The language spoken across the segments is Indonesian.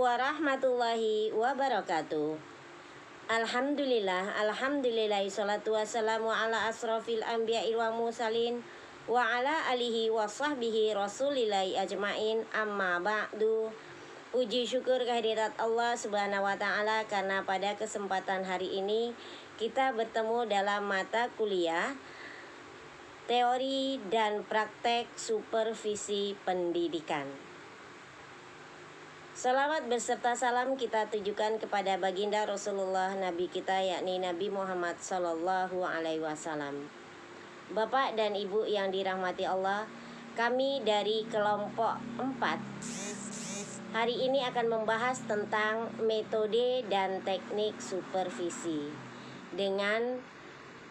warahmatullahi wabarakatuh. Alhamdulillah, salatu wassalamu ala asrofil anbiya'i wa mursalin wa ala alihi wa sahbihi rasulillahi ajmain, amma ba'du. Puji syukur kehadirat Allah subhanahu wa ta'ala karena pada kesempatan hari ini kita bertemu dalam mata kuliah teori dan praktek supervisi pendidikan. Salawat beserta salam kita tujukan kepada baginda Rasulullah Nabi kita, yakni Nabi Muhammad Sallallahu Alaihi Wasallam. Bapak dan Ibu yang dirahmati Allah, kami dari kelompok 4 hari ini akan membahas tentang metode dan teknik supervisi dengan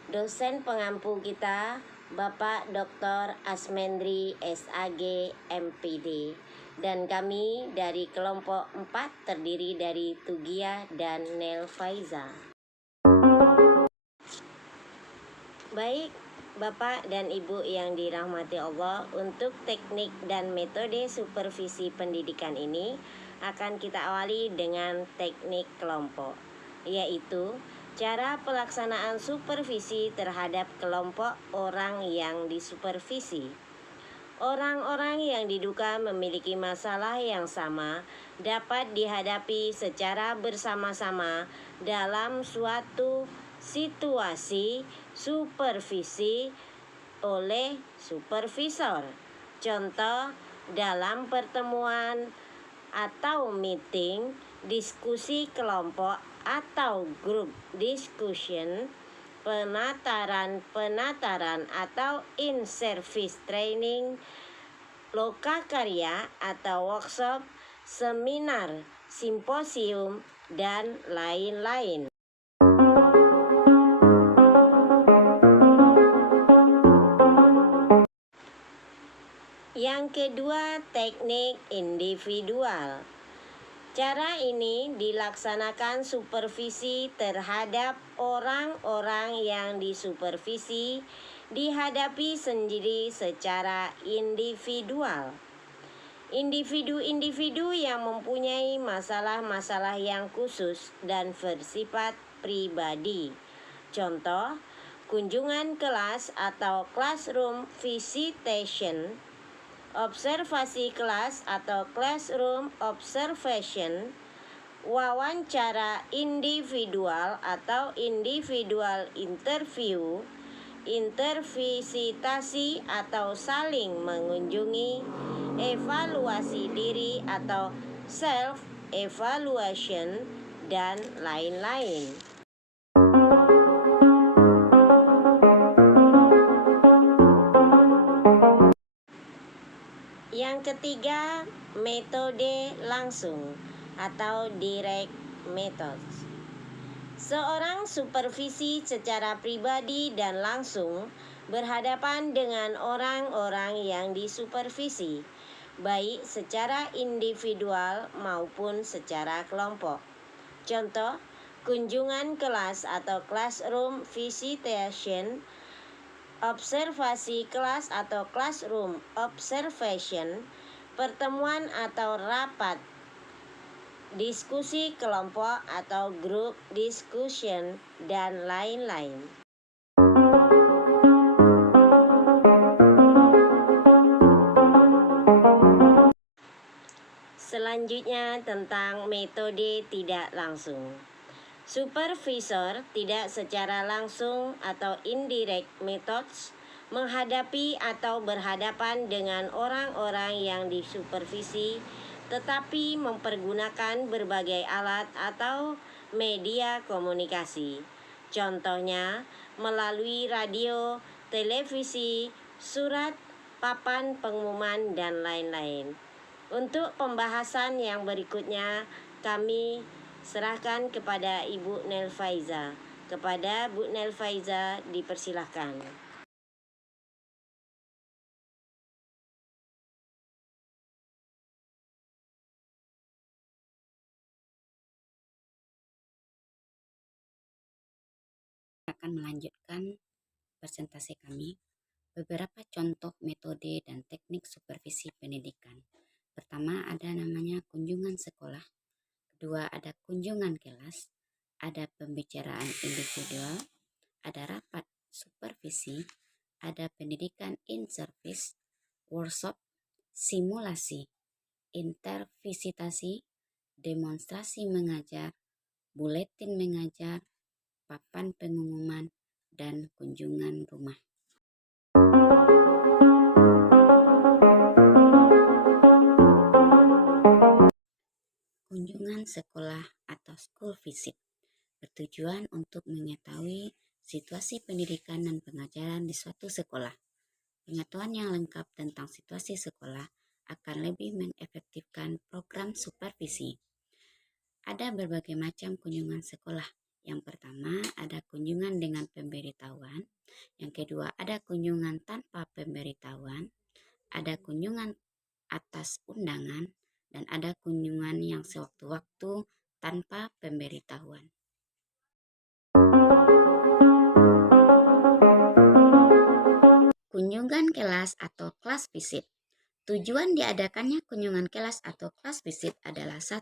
dosen pengampu kita, Bapak Dr. Asmendri SAG MPD. Dan kami dari kelompok 4 terdiri dari Tugia dan Nelfaiza. Baik, Bapak dan Ibu yang dirahmati Allah, untuk teknik dan metode supervisi pendidikan ini akan kita awali dengan teknik kelompok, yaitu cara pelaksanaan supervisi terhadap kelompok orang yang disupervisi. Orang-orang yang diduga memiliki masalah yang sama dapat dihadapi secara bersama-sama dalam suatu situasi supervisi oleh supervisor. Contoh, dalam pertemuan atau meeting, diskusi kelompok atau group discussion, penataran atau in-service training, lokakarya atau workshop, seminar, simposium, dan lain-lain. Yang kedua, teknik individual. Cara ini dilaksanakan supervisi terhadap orang-orang yang disupervisi dihadapi sendiri secara individual. Individu-individu yang mempunyai masalah-masalah yang khusus dan bersifat pribadi. Contoh, kunjungan kelas atau classroom visitation, observasi kelas atau classroom observation, wawancara individual atau individual interview, intervisitasi atau saling mengunjungi, evaluasi diri atau self evaluation, dan lain-lain. Yang ketiga, metode langsung atau direct methods. Seorang supervisi secara pribadi dan langsung berhadapan dengan orang-orang yang disupervisi, baik secara individual maupun secara kelompok. Contoh, kunjungan kelas atau classroom visitation, observasi kelas atau classroom observation, pertemuan atau rapat, diskusi kelompok atau group discussion, dan lain-lain. Selanjutnya tentang metode tidak langsung. Supervisor tidak secara langsung atau indirect methods menghadapi atau berhadapan dengan orang-orang yang disupervisi, tetapi mempergunakan berbagai alat atau media komunikasi. Contohnya melalui radio, televisi, surat, papan pengumuman, dan lain-lain. Untuk pembahasan yang berikutnya, kami serahkan kepada Ibu Nelfaiza. Kepada Bu Nelfaiza dipersilahkan. Akan melanjutkan presentasi kami, beberapa contoh metode dan teknik supervisi pendidikan. Pertama ada namanya kunjungan sekolah. 2 ada kunjungan kelas, ada pembicaraan individual, ada rapat supervisi, ada pendidikan in service, workshop, simulasi, intervisitasi, demonstrasi mengajar, buletin mengajar, papan pengumuman, dan kunjungan rumah. Kunjungan sekolah atau school visit bertujuan untuk mengetahui situasi pendidikan dan pengajaran di suatu sekolah. Pengetahuan yang lengkap tentang situasi sekolah akan lebih mengefektifkan program supervisi. Ada berbagai macam kunjungan sekolah. Yang pertama ada kunjungan dengan pemberitahuan. Yang kedua ada kunjungan tanpa pemberitahuan. Ada kunjungan atas undangan. Dan ada kunjungan yang sewaktu-waktu tanpa pemberitahuan. Kunjungan kelas atau class visit. Tujuan diadakannya kunjungan kelas atau class visit adalah 1.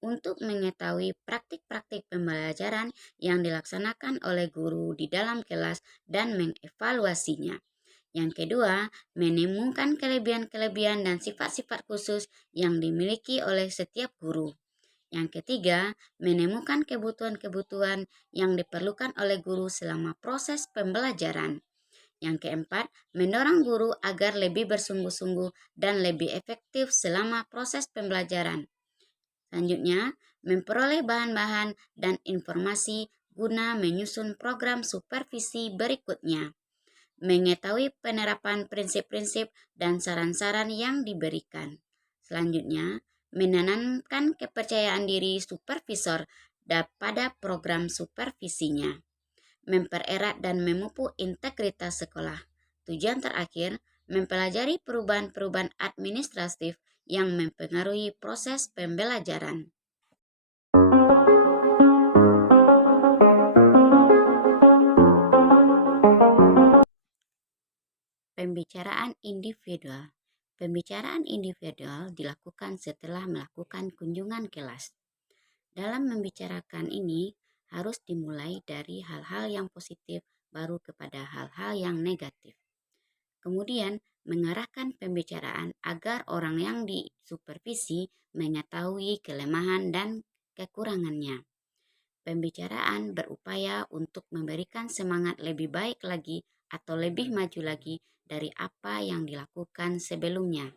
Untuk mengetahui praktik-praktik pembelajaran yang dilaksanakan oleh guru di dalam kelas dan mengevaluasinya. Yang kedua, menemukan kelebihan-kelebihan dan sifat-sifat khusus yang dimiliki oleh setiap guru. Yang ketiga, menemukan kebutuhan-kebutuhan yang diperlukan oleh guru selama proses pembelajaran. Yang keempat, mendorong guru agar lebih bersungguh-sungguh dan lebih efektif selama proses pembelajaran. Selanjutnya, memperoleh bahan-bahan dan informasi guna menyusun program supervisi berikutnya. Mengetahui penerapan prinsip-prinsip dan saran-saran yang diberikan. Selanjutnya, menanamkan kepercayaan diri supervisor pada program supervisinya. Mempererat dan memupuk integritas sekolah. Tujuan terakhir, mempelajari perubahan-perubahan administratif yang mempengaruhi proses pembelajaran. Pembicaraan individual. Pembicaraan individual dilakukan setelah melakukan kunjungan kelas. Dalam membicarakan ini harus dimulai dari hal-hal yang positif baru kepada hal-hal yang negatif. Kemudian mengarahkan pembicaraan agar orang yang disupervisi mengetahui kelemahan dan kekurangannya. Pembicaraan berupaya untuk memberikan semangat lebih baik lagi atau lebih maju lagi dari apa yang dilakukan sebelumnya.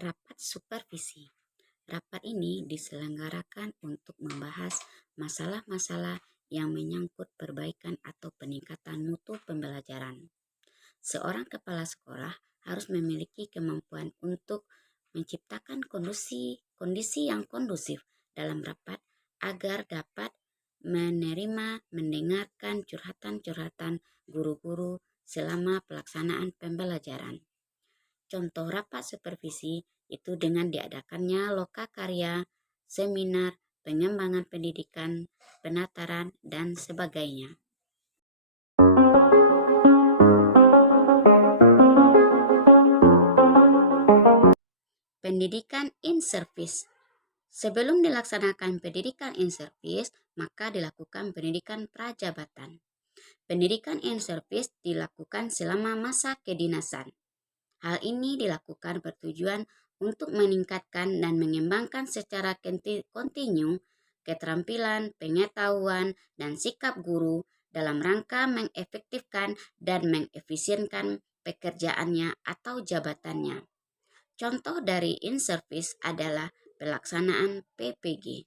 Rapat supervisi. Rapat ini diselenggarakan untuk membahas masalah-masalah yang menyangkut perbaikan atau peningkatan mutu pembelajaran. Seorang kepala sekolah harus memiliki kemampuan untuk menciptakan kondisi yang kondusif dalam rapat agar dapat mendengarkan curhatan-curhatan guru-guru selama pelaksanaan pembelajaran. Contoh rapat supervisi itu dengan diadakannya lokakarya, seminar, pengembangan pendidikan, penataran, dan sebagainya. Pendidikan in service. Sebelum dilaksanakan pendidikan in service, maka dilakukan pendidikan prajabatan. Pendidikan in service dilakukan selama masa kedinasan. Hal ini dilakukan bertujuan untuk meningkatkan dan mengembangkan secara kontinu keterampilan, pengetahuan, dan sikap guru dalam rangka mengefektifkan dan mengefisienkan pekerjaannya atau jabatannya. Contoh dari in service adalah pelaksanaan PPG.